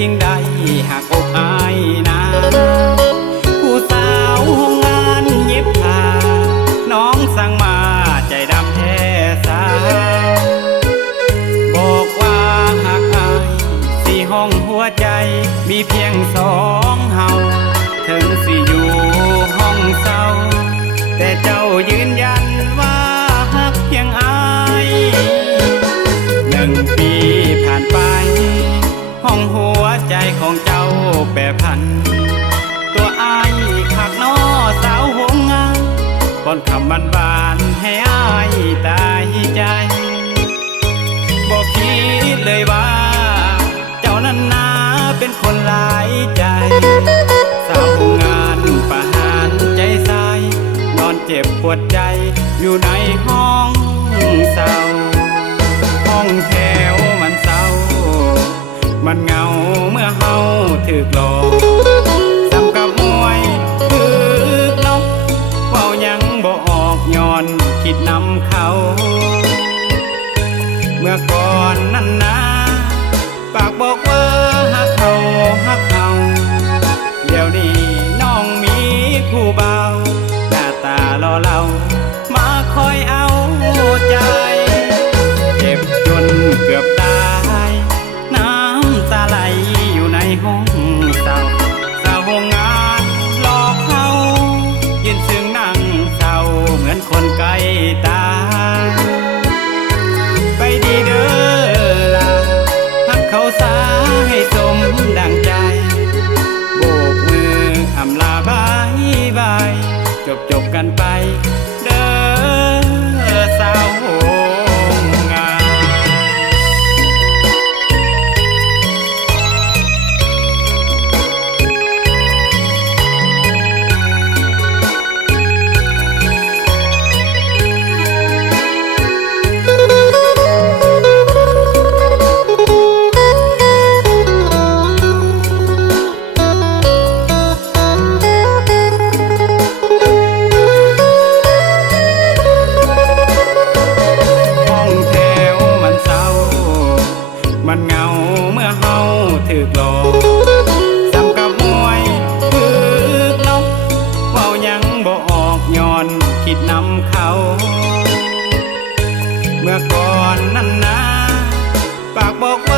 จริงได้หากอกอายนะผู้สาวห้องงานเย็บผ้าน้องสั่งมาใจดำแท้สาบอกว่าหากอายสี่ห้องหัวใจมีเพียงสองเฮาถึงสิอยู่ห้องเศร้าแต่เจ้ายืนยันว่าฮักเพียงอาย1 ปีผ่านไปห้องหัวใจของเจ้าแปรผันตัวอายขักน้อสาวหงงานก่อนคำบานๆให้อายตายใจบอกคิดเลยว่าเจ้านั้นนาเป็นคนหลายใจสาวหงงานประหารใจสายนอนเจ็บปวดใจอยู่ในห้องเศร้าห้องแถวมันเศร้ามันเหงาเมื่อเฮาถึกหลอกสำกับมวยถึกนกเว้ายังบ่ออกย้อนคิดนำเขาเมื่อก่อนนั้นนะปากบอกว่าฮักเขาฮักเขาเดี๋ยวนี้น้องมีผู้เบาหน้าตาหล่อเหลามาคอยเอาใจเจ็บจนเกือบตายน้ำตาไหลอยู่ในห้องเศร้าสาวโรงงานหลอกเขายืนซึ่งนั่งเศร้าเหมือนคนใกล้ตายไปดีเด้อล่ะฮักเขาสาให้สมดังใจโบกมืออำลาบายบายจบกันไปเด้อสาวโรงงาน มันเหงาเมื่อเฮาถึกหลอกสำกับมวยถึกนกเว้ายังบ่ออกย้อนคิดนำเขาเมื่อก่อนนั้นนะปากบอกว่า